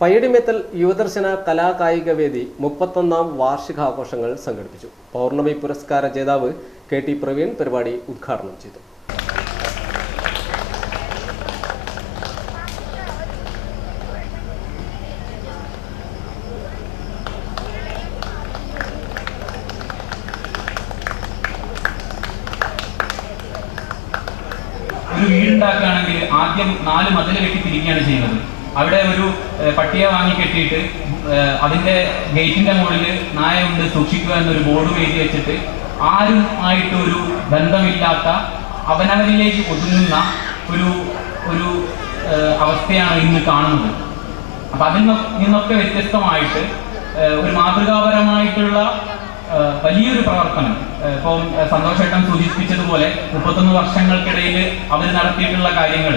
പയ്യടിമേത്തൽ യുവദർശന കലാകായിക വേദി മുപ്പത്തൊന്നാം വാർഷികാഘോഷങ്ങൾ സംഘടിപ്പിച്ചു. പൗർണമി പുരസ്കാര ജേതാവ് കെ ടി പ്രവീൺ പരിപാടി ഉദ്ഘാടനം ചെയ്തു. ഒരു വീടുണ്ടാക്കുകയാണെങ്കിൽ ആദ്യം നാല് മതിൽ വെട്ടി തിരിക്കുകയാണ് ചെയ്യുന്നത്. അവിടെ ഒരു പട്ടിയെ വാങ്ങി കെട്ടിയിട്ട് അതിന്റെ ഗേറ്റിന്റെ മുകളിൽ നായയുണ്ട് സൂക്ഷിക്കുക എന്നൊരു ബോർഡ് എഴുതി വെച്ചിട്ട് ആരും ആയിട്ട് ഒരു ബന്ധമില്ലാത്ത അവനവനിലേക്ക് ഒതുങ്ങുന്ന ഒരു ഒരു അവസ്ഥയാണ് ഇന്ന് കാണുന്നത്. അപ്പൊ അതിൽ നിന്ന് നിന്നൊക്കെ വ്യത്യസ്തമായിട്ട് ഒരു മാതൃകാപരമായിട്ടുള്ള വലിയൊരു പ്രവർത്തനം. ഇപ്പം ഏഹ്, സൂചിപ്പിച്ചതുപോലെ മുപ്പത്തൊന്ന് വർഷങ്ങൾക്കിടയിൽ അവർ നടത്തിയിട്ടുള്ള കാര്യങ്ങൾ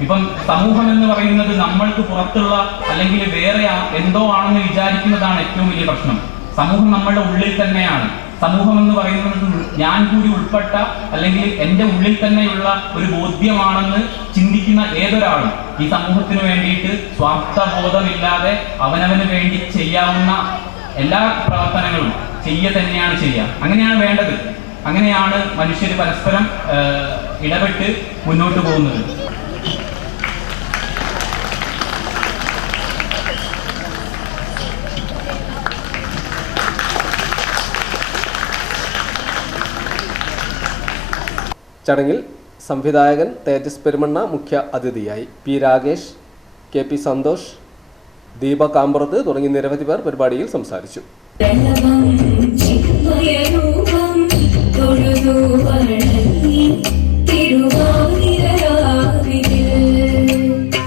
ഇപ്പം സമൂഹം എന്ന് പറയുന്നത് നമ്മൾക്ക് പുറത്തുള്ള അല്ലെങ്കിൽ വേറെ എന്തോ ആണെന്ന് വിചാരിക്കുന്നതാണ് ഏറ്റവും വലിയ പ്രശ്നം. സമൂഹം നമ്മളുടെ ഉള്ളിൽ തന്നെയാണ്. സമൂഹം എന്ന് പറയുന്നത് ഞാൻ കൂടി ഉൾപ്പെട്ട അല്ലെങ്കിൽ എന്റെ ഉള്ളിൽ തന്നെയുള്ള ഒരു ബോധ്യമാണെന്ന് ചിന്തിക്കുന്ന ഏതൊരാളും ഈ സമൂഹത്തിന് വേണ്ടിയിട്ട് സ്വാർത്ഥബോധമില്ലാതെ അവനവന് വേണ്ടി ചെയ്യാവുന്ന എല്ലാ പ്രവർത്തനങ്ങളും ചെയ്യ തന്നെയാണ് ചെയ്യുക. അങ്ങനെയാണ് വേണ്ടത്. അങ്ങനെയാണ് മനുഷ്യർ പരസ്പരം ഇടപെട്ട് മുന്നോട്ട് പോകുന്നത്. ചടങ്ങിൽ സംവിധായകൻ തേജസ് പെരുമണ്ണ മുഖ്യ അതിഥിയായി. P Rakesh K P Santhosh Deepa Kambrath തുടങ്ങി നിരവധി പേർ പരിപാടിയിൽ സംസാരിച്ചു.